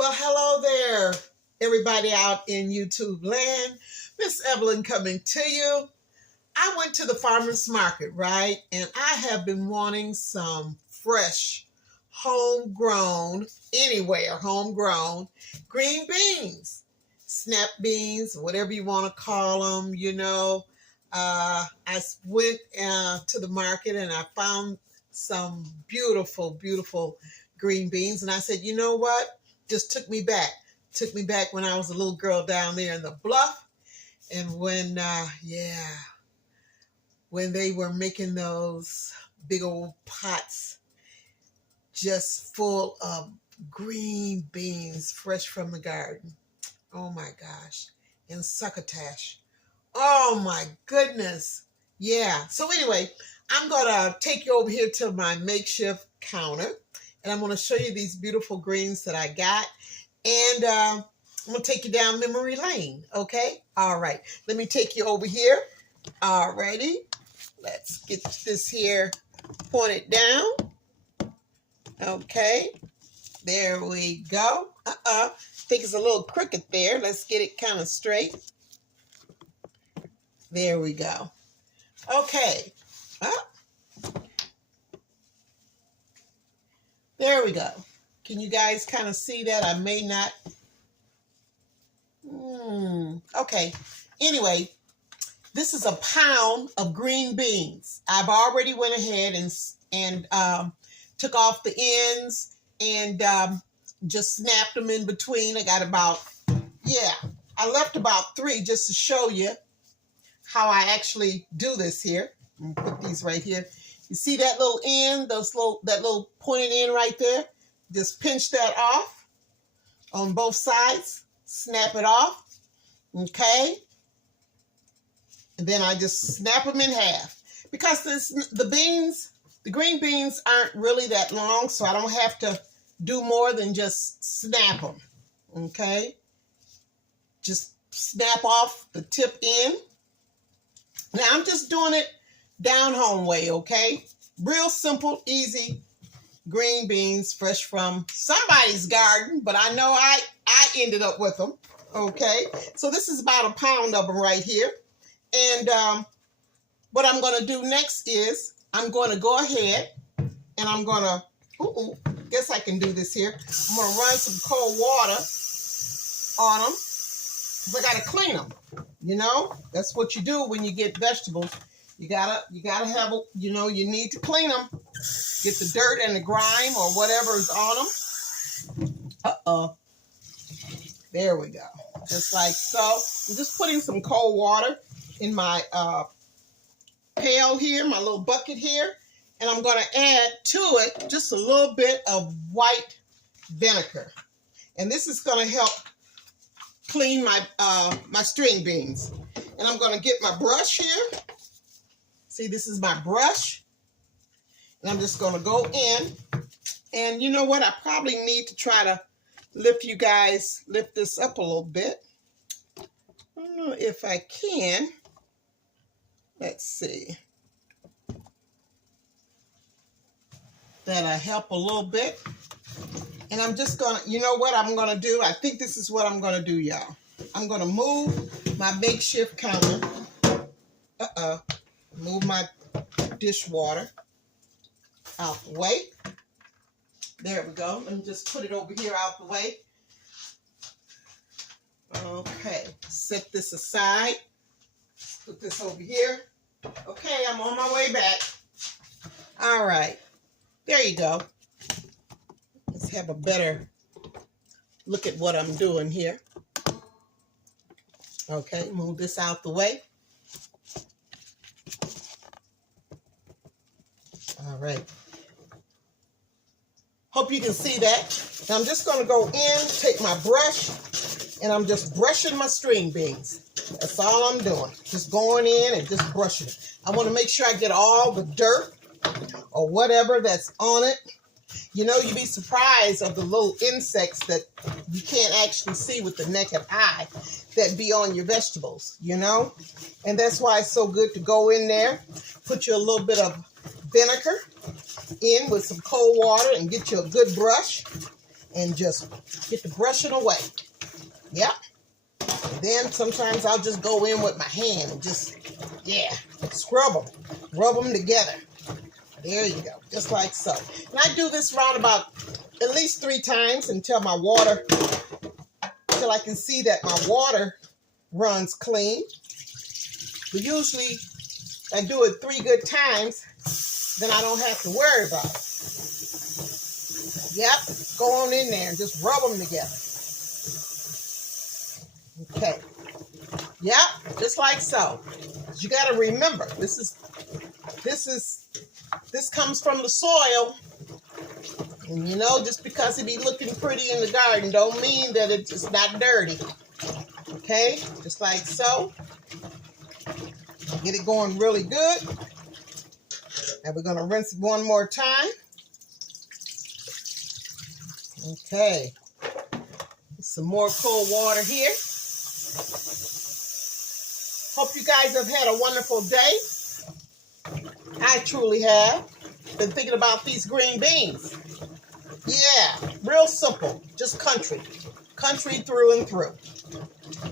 Well, hello there, everybody out in YouTube land. Miss Evelyn coming to you. I went to the farmer's market, right? And I have been wanting some fresh, homegrown, anywhere, homegrown green beans, snap beans, whatever you want to call them, I went to the market and I found some beautiful, beautiful green beans. And I said, you know what? Just took me back. Took me back when I was a little girl down there in the bluff. And when they were making those big old pots just full of green beans fresh from the garden. Oh my gosh. And succotash. Oh my goodness. Yeah. So anyway, I'm going to take you over here to my makeshift counter. And I'm going to show you these beautiful greens that I got. And I'm going to take you down memory lane. Okay? All right. Let me take you over here. All righty. Let's get this here pointed down. Okay. There we go. I think it's a little crooked there. Let's get it kind of straight. There we go. Okay. There we go. Can you guys kind of see that? I may not. Okay. Anyway, this is a pound of green beans. I've already went ahead and took off the ends and just snapped them in between. I got I left about 3 just to show you how I actually do this here. I'm gonna put these right here. You see that little end, that little pointed end right there? Just pinch that off on both sides. Snap it off. Okay? And then I just snap them in half. Because the green beans aren't really that long, so I don't have to do more than just snap them. Okay? Just snap off the tip end. Now I'm just doing it down home way, okay? Real simple, easy green beans fresh from somebody's garden, but I know I ended up with them, okay? So this is about a pound of them right here. And what I'm going to do next is I'm going to go ahead and I'm going to, guess I can do this here. I'm going to run some cold water on them because I got to clean them. You know, that's what you do when you get vegetables. You gotta have, you need to clean them. Get the dirt and the grime or whatever is on them. There we go. Just like so. I'm just putting some cold water in my pail here, my little bucket here. And I'm going to add to it just a little bit of white vinegar. And this is going to help clean my my string beans. And I'm going to get my brush here. See, this is my brush. And I'm just going to go in. And you know what? I probably need to try to lift this up a little bit. I don't know if I can. Let's see. That'll help a little bit. And I'm just going to, you know what I'm going to do? I think this is what I'm going to do, y'all. I'm going to move my makeshift counter. Move my dishwater out the way. There we go. Let me just put it over here out the way. Okay. Set this aside. Put this over here. Okay, I'm on my way back. All right. There you go. Let's have a better look at what I'm doing here. Okay, move this out the way. All right. Hope you can see that. Now I'm just going to go in, take my brush, and I'm just brushing my string beans. That's all I'm doing. Just going in and just brushing it. I want to make sure I get all the dirt or whatever that's on it. You know, you'd be surprised of the little insects that you can't actually see with the naked eye that be on your vegetables, you know? And that's why it's so good to go in there, put you a little bit of vinegar in with some cold water and get you a good brush and just get the brushing away. Yep. And then sometimes I'll just go in with my hand and just, yeah, scrub them. Rub them together. There you go. Just like so. And I do this round about at least 3 times until I can see that my water runs clean. But usually I do it 3 good times, then I don't have to worry about it. Yep, go on in there and just rub them together. Okay. Yep, just like so. You got to remember, this comes from the soil. And you know, just because it be looking pretty in the garden don't mean that it's not dirty. Okay, just like so. Get it going really good. And we're going to rinse it one more time. Okay. Some more cold water here. Hope you guys have had a wonderful day. I truly have. Been thinking about these green beans. Yeah, real simple. Just country. Country through and through.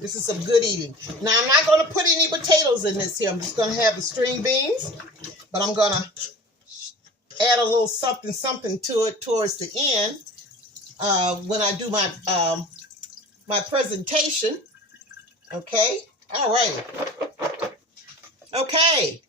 This is some good eating. Now, I'm not going to put any potatoes in this here. I'm just going to have the string beans. But I'm going to add a little something to it towards the end when I do my my presentation. Okay? All right. Okay.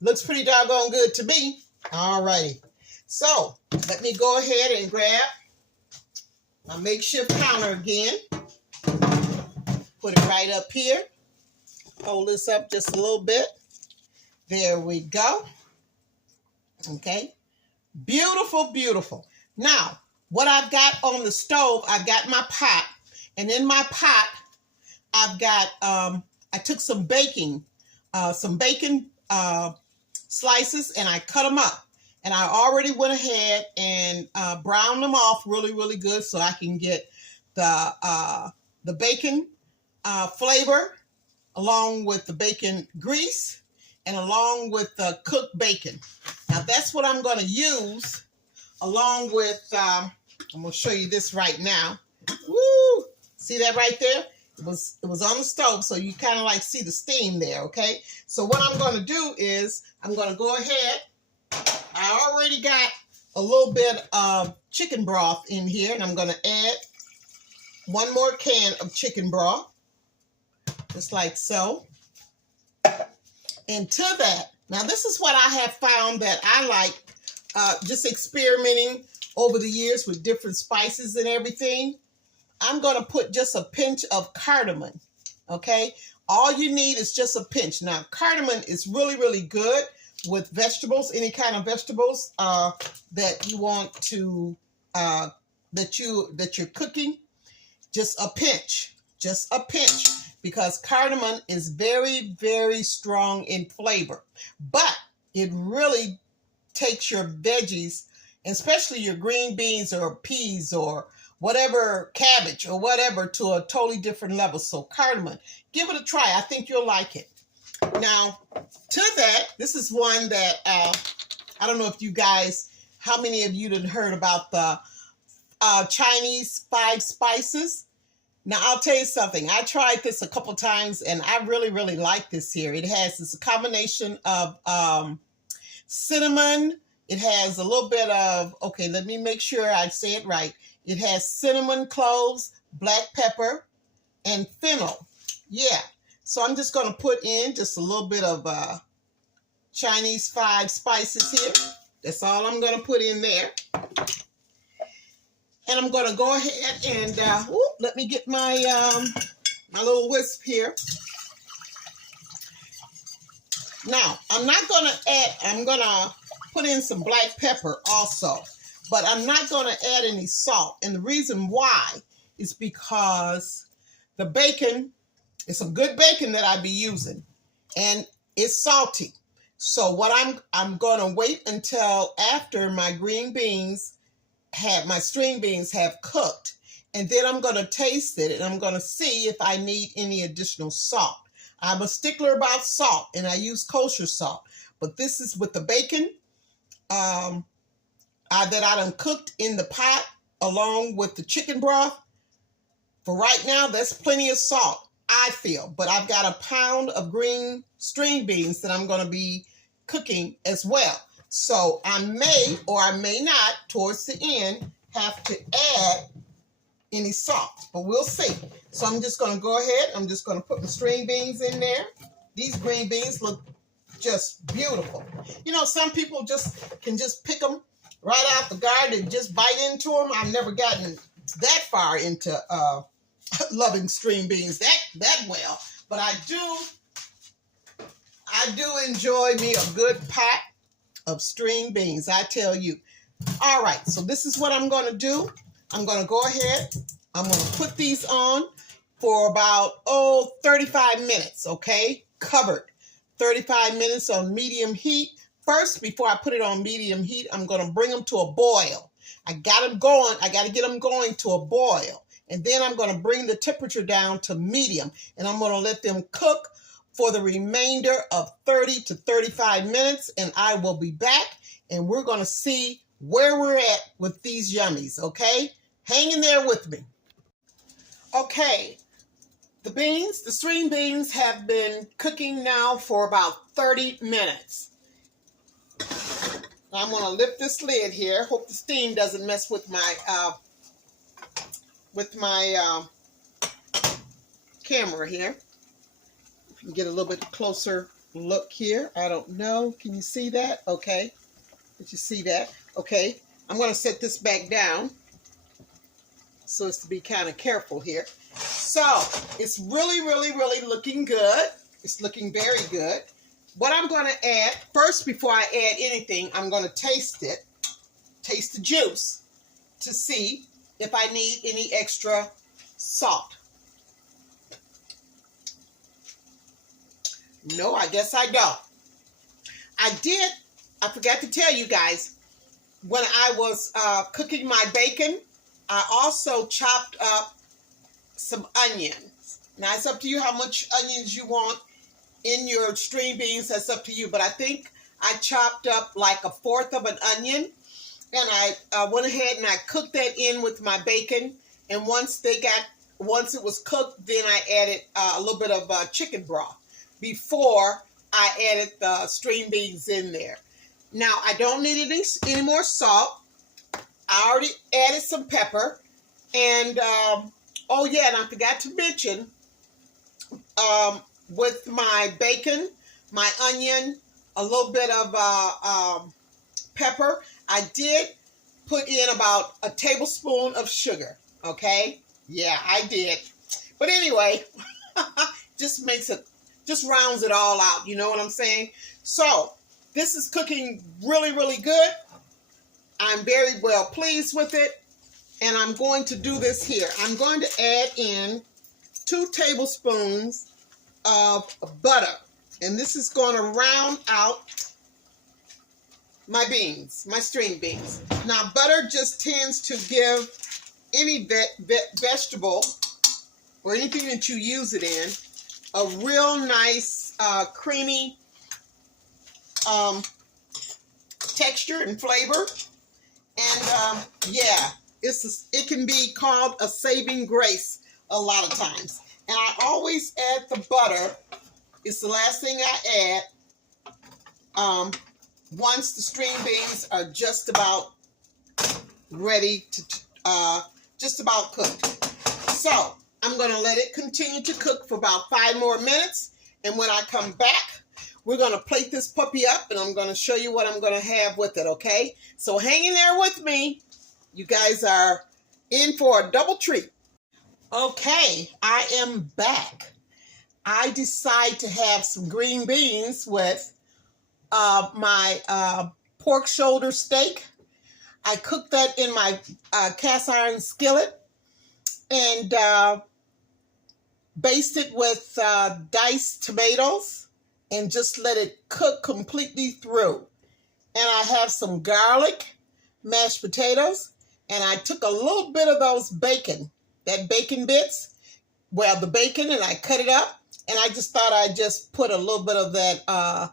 Looks pretty doggone good to me. All righty. So, let me go ahead and grab my makeshift counter again. Put it right up here. Hold this up just a little bit. There we go. Okay. Beautiful, beautiful. Now, what I've got on the stove, I've got my pot. And in my pot, I've got, I took some bacon slices and I cut them up. And I already went ahead and browned them off really, really good so I can get the bacon flavor along with the bacon grease and along with the cooked bacon. Now that's what I'm going to use along with, I'm going to show you this right now. Woo! See that right there? It was on the stove, so you kind of like see the steam there, okay? So what I'm going to do is I'm going to go ahead. I already got a little bit of chicken broth in here, and I'm going to add 1 more can of chicken broth, just like so. And to that, now this is what I have found that I like, just experimenting over the years with different spices and everything. I'm going to put just a pinch of cardamom, okay? All you need is just a pinch. Now, cardamom is really, really good with vegetables, any kind of vegetables that you want to, that you're cooking. Just a pinch, because cardamom is very, very strong in flavor. But it really takes your veggies, especially your green beans or peas or whatever, cabbage or whatever, to a totally different level. So cardamom, give it a try. I think you'll like it. Now, to that, this is one that, I don't know if you guys, how many of you had heard about the Chinese 5 spices? Now, I'll tell you something. I tried this a couple times, and I really, really like this here. It has this combination of cinnamon. It has a little bit of, okay, let me make sure I say it right. It has cinnamon, cloves, black pepper, and fennel. Yeah. So I'm just going to put in just a little bit of Chinese 5 spices here. That's all I'm going to put in there. And I'm going to go ahead and let me get my my little whisk here. Now, I'm going to put in some black pepper also, but I'm not going to add any salt. And the reason why is because the bacon is some good bacon that I'd be using, and it's salty. So what I'm going to wait until after my string beans have cooked, and then I'm going to taste it, and I'm going to see if I need any additional salt. I'm a stickler about salt, and I use kosher salt. But this is with the bacon that I done cooked in the pot along with the chicken broth. For right now, that's plenty of salt, I feel. But I've got a pound of green string beans that I'm going to be cooking as well. So I may or I may not, towards the end, have to add any salt. But we'll see. So I'm just going to go ahead. I'm just going to put the string beans in there. These green beans look just beautiful. You know, some people can just pick them right out the garden and just bite into them. I've never gotten that far into loving string beans that well, but I do enjoy me a good pot of string beans, I tell you. All right, so this is what I'm going to do. I'm going to go ahead. I'm going to put these on for about 35 minutes, okay? Covered. 35 minutes on medium heat. First, before I put it on medium heat, I'm going to bring them to a boil. I got them going. I got to get them going to a boil. And then I'm going to bring the temperature down to medium. And I'm going to let them cook for the remainder of 30 to 35 minutes. And I will be back. And we're going to see where we're at with these yummies, okay? Hang in there with me. Okay. The string beans have been cooking now for about 30 minutes. I'm going to lift this lid here. Hope the steam doesn't mess with my camera here. If you can get a little bit closer look here. I don't know. Can you see that? Okay. Did you see that? Okay. I'm going to set this back down so as to be kind of careful here. So it's really, really, really looking good. It's looking very good. What I'm going to add, first before I add anything, I'm going to taste it, taste the juice to see if I need any extra salt. No, I guess I don't. I forgot to tell you guys, when I was cooking my bacon, I also chopped up some onions. Now, it's up to you how much onions you want in your string beans. That's up to you. But I think I chopped up like 1/4 of an onion. And I went ahead and I cooked that in with my bacon. And once it was cooked, then I added a little bit of chicken broth before I added the string beans in there. Now, I don't need any more salt. I already added some pepper. And, oh yeah, and I forgot to mention, with my bacon, my onion, a little bit of pepper, I did put in about a tablespoon of sugar, okay? Yeah, I did. But anyway, just rounds it all out, you know what I'm saying? So, this is cooking really, really good. I'm very well pleased with it. And I'm going to do this here. I'm going to add in 2 tablespoons of butter. And this is going to round out my beans, my string beans. Now, butter just tends to give any vegetable or anything that you use it in a real nice, creamy texture and flavor. And, yeah, it can be called a saving grace a lot of times. And I always add the butter. It's the last thing I add once the string beans are just about ready to, just about cooked. So I'm going to let it continue to cook for about 5 more minutes. And when I come back, we're going to plate this puppy up and I'm going to show you what I'm going to have with it, okay? So hang in there with me. You guys are in for a double treat. Okay, I am back. I decide to have some green beans with my pork shoulder steak. I cooked that in my cast iron skillet and basted with diced tomatoes and just let it cook completely through. And I have some garlic, mashed potatoes, and I took a little bit of those bacon bits, the bacon, and I cut it up. And I just thought I'd just put a little bit of that,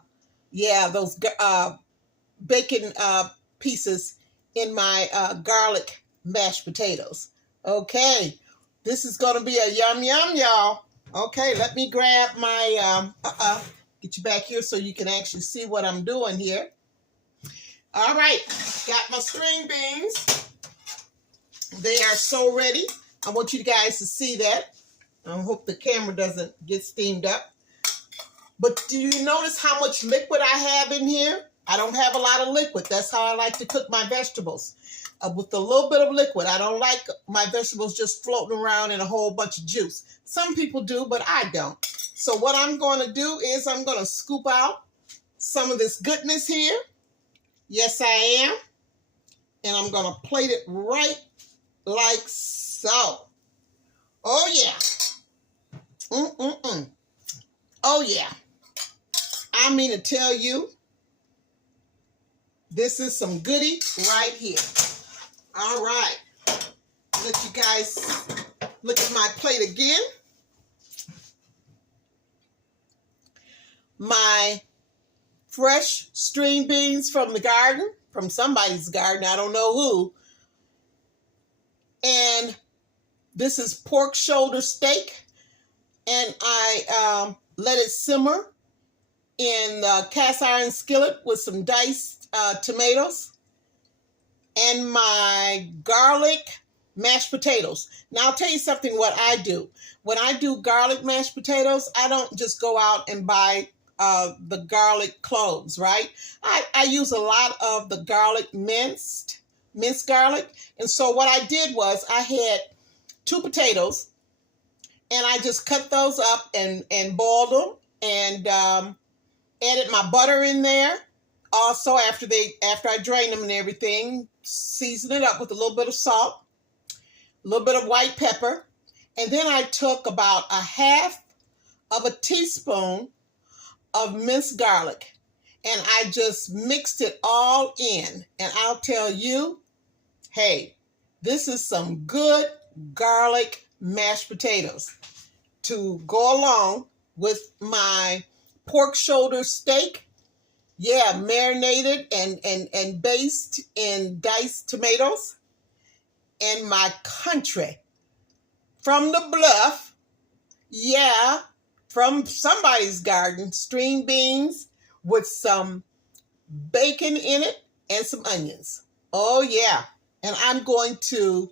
those bacon pieces in my garlic mashed potatoes. Okay, this is going to be a yum yum, y'all. Okay, let me grab my, get you back here so you can actually see what I'm doing here. All right, got my string beans. They are so ready. I want you guys to see that. I hope the camera doesn't get steamed up. But do you notice how much liquid I have in here? I don't have a lot of liquid. That's how I like to cook my vegetables. With a little bit of liquid. I don't like my vegetables just floating around in a whole bunch of juice. Some people do, but I don't. So what I'm going to do is I'm going to scoop out some of this goodness here. Yes, I am. And I'm going to plate it right like so. Oh, yeah. Oh, yeah. I mean to tell you, this is some goodie right here. All right. Let you guys look at my plate again. My fresh string beans from the garden, from somebody's garden, I don't know who. And this is pork shoulder steak. And I let it simmer in the cast iron skillet with some diced tomatoes. And my garlic mashed potatoes. Now, I'll tell you something what I do. When I do garlic mashed potatoes, I don't just go out and buy the garlic cloves, right? I use a lot of the garlic minced garlic. And so what I did was I had 2 potatoes, and I just cut those up and boiled them, and added my butter in there. Also, after I drain them and everything, season it up with a little bit of salt, a little bit of white pepper, and then I took about 1/2 of a teaspoon of minced garlic, and I just mixed it all in. And I'll tell you, hey, this is some good garlic mashed potatoes to go along with my pork shoulder steak. Yeah, marinated and based in diced tomatoes. And my country from the bluff, yeah, from somebody's garden, string beans with some bacon in it and some onions. Oh, yeah. And I'm going to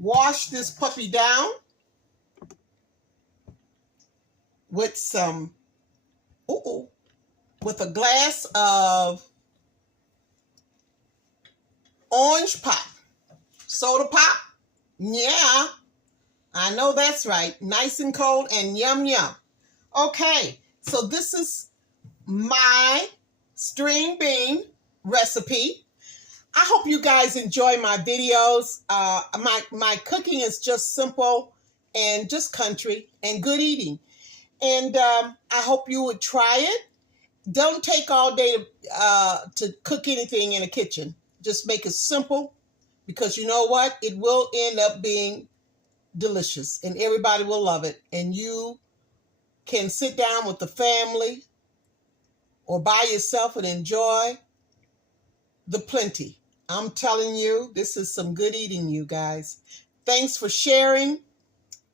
wash this puppy down with some, with a glass of orange pop, soda pop. Yeah, I know that's right. Nice and cold and yum, yum. Okay, so this is my string bean recipe. I hope you guys enjoy my videos. My cooking is just simple and just country and good eating. And I hope you would try it. Don't take all day to cook anything in a kitchen. Just make it simple, because you know what? It will end up being delicious and everybody will love it. And you can sit down with the family or by yourself and enjoy the plenty. I'm telling you, this is some good eating, you guys. Thanks for sharing.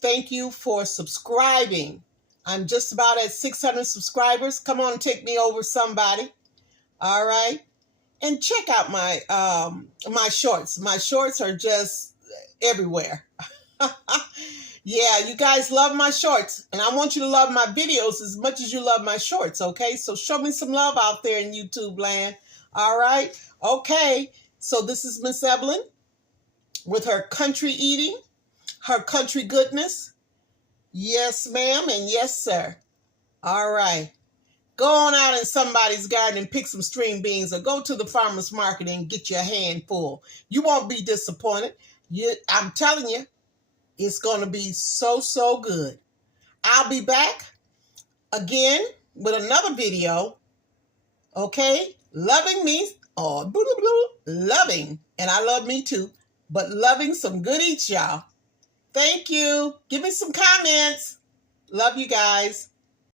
Thank you for subscribing. I'm just about at 600 subscribers. Come on, take me over, somebody. All right. And check out my my shorts. My shorts are just everywhere. Yeah, you guys love my shorts. And I want you to love my videos as much as you love my shorts, okay? So show me some love out there in YouTube land. All right? Okay. So this is Miss Evelyn with her country eating, her country goodness. Yes, ma'am, and yes, sir. All right. Go on out in somebody's garden and pick some string beans, or go to the farmer's market and get your hand full. You won't be disappointed. I'm telling you, it's going to be so, so good. I'll be back again with another video. Okay? Loving me, loving, and I love me too, but loving some good eats, y'all. Thank you. Give me some comments. Love you guys.